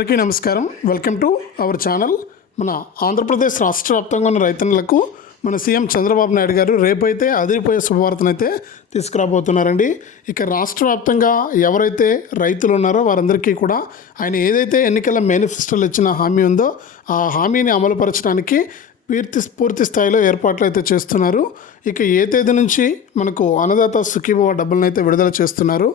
అందరికీ నమస్కారం. Welcome to our channel మన ఆంధ్రప్రదేశ్ రాష్ట్ర వ్యాప్తంగా ఉన్న రైతన్నులకు మన సీఎం చంద్రబాబు నాయుడు గారు రేపైతే అదిరిపోయే శుభవార్తనైతే తీసుకురాబోతున్నారండి. ఇక రాష్ట్ర వ్యాప్తంగా ఎవరైతే రైతులు ఉన్నారో వారందరికీ కూడా ఆయన ఏదైతే ఎన్నికల మేనిఫెస్టోలో ఇచ్చిన హామీ ఉందో ఆ హామీని అమలుపరచడానికి పూర్తి పూర్తి స్థాయిలో ఏర్పాట్లు అయితే చేస్తున్నారు. ఇక ఏ తేదీ నుంచి మనకు అన్నదాత సుఖీభవ డబ్బులను అయితే విడుదల చేస్తున్నారు.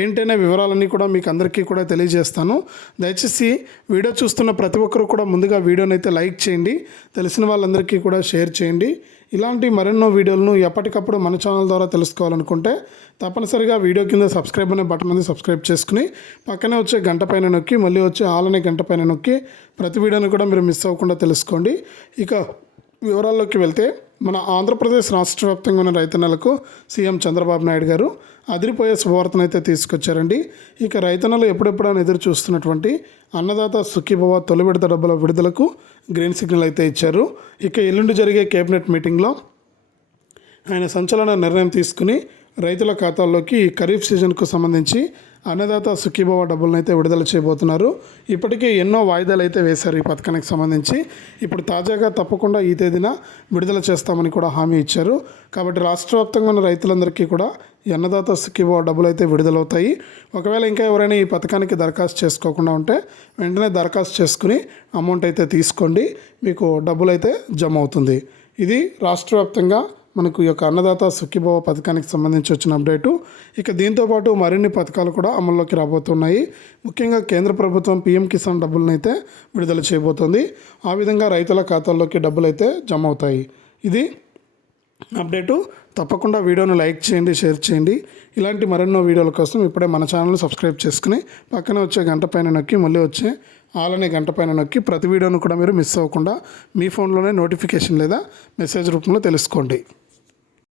ఏంటనే వివరాలన్నీ కూడా మీకు అందరికీ కూడా తెలియజేస్తాను. దయచేసి వీడియో చూస్తున్న ప్రతి ఒక్కరు కూడా ముందుగా వీడియోని అయితే లైక్ చేయండి. తెలిసిన వాళ్ళందరికీ కూడా షేర్ చేయండి. ఇలాంటి మరెన్నో వీడియోలను ఎప్పటికప్పుడు మన ఛానల్ ద్వారా తెలుసుకోవాలనుకుంటే తప్పనిసరిగా వీడియో కింద సబ్స్క్రైబ్ అనే బటన్ అనేది సబ్స్క్రైబ్ చేసుకుని పక్కనే వచ్చే గంట పైన నొక్కి మళ్ళీ వచ్చే ఆల్ అనే గంట పైన నొక్కి ప్రతి వీడియోని కూడా మీరు మిస్ అవ్వకుండా తెలుసుకోండి. ఇక వివరాల్లోకి వెళ్తే మన ఆంధ్రప్రదేశ్ రాష్ట్ర వ్యాప్తంగా ఉన్న రైతన్నలకు సీఎం చంద్రబాబు నాయుడు గారు అదిరిపోయే శుభవార్తను అయితే తీసుకొచ్చారండి. ఇక రైతన్నలు ఎప్పుడెప్పుడైనా ఎదురు చూస్తున్నటువంటి అన్నదాత సుఖీభవ తొలి విడత డబ్బుల విడుదలకు గ్రీన్ సిగ్నల్ అయితే ఇచ్చారు. ఇక ఎల్లుండి జరిగే కేబినెట్ మీటింగ్లో ఆయన సంచలన నిర్ణయం తీసుకుని రైతుల ఖాతాల్లోకి ఖరీఫ్ సీజన్కు సంబంధించి అన్నదాత సుఖీభవ డబ్బులను అయితే విడుదల చేయబోతున్నారు. ఇప్పటికే ఎన్నో వాయిదాలు అయితే వేశారు ఈ పథకానికి సంబంధించి. ఇప్పుడు తాజాగా తప్పకుండా ఈ తేదీన విడుదల చేస్తామని కూడా హామీ ఇచ్చారు. కాబట్టి రాష్ట్ర వ్యాప్తంగా ఉన్న రైతులందరికీ కూడా అన్నదాత సుఖీభవ డబ్బులు అయితే విడుదలవుతాయి. ఒకవేళ ఇంకా ఎవరైనా ఈ పథకానికి దరఖాస్తు చేసుకోకుండా ఉంటే వెంటనే దరఖాస్తు చేసుకుని అమౌంట్ అయితే తీసుకోండి. మీకు డబ్బులు అయితే జమ అవుతుంది. ఇది రాష్ట్ర వ్యాప్తంగా మనకు ఈ యొక్క అన్నదాత సుఖీభవ పథకానికి సంబంధించి వచ్చిన అప్డేటు. ఇక దీంతోపాటు మరిన్ని పథకాలు కూడా అమల్లోకి రాబోతున్నాయి. ముఖ్యంగా కేంద్ర ప్రభుత్వం పీఎం కిసాన్ డబ్బులను అయితే విడుదల చేయబోతోంది. ఆ విధంగా రైతుల ఖాతాల్లోకి డబ్బులు అయితే జమ అవుతాయి ఇది అప్డేటు. తప్పకుండా వీడియోను లైక్ చేయండి షేర్ చేయండి. ఇలాంటి మరెన్నో వీడియోల కోసం ఇప్పుడే మన ఛానల్ని సబ్స్క్రైబ్ చేసుకుని పక్కన వచ్చే గంట పైన నొక్కి మళ్ళీ వచ్చే ఆలనే గంట పైన నొక్కి ప్రతి వీడియోను కూడా మీరు మిస్ అవ్వకుండా మీ ఫోన్లోనే నోటిఫికేషన్ లేదా మెసేజ్ రూపంలో తెలుసుకోండి.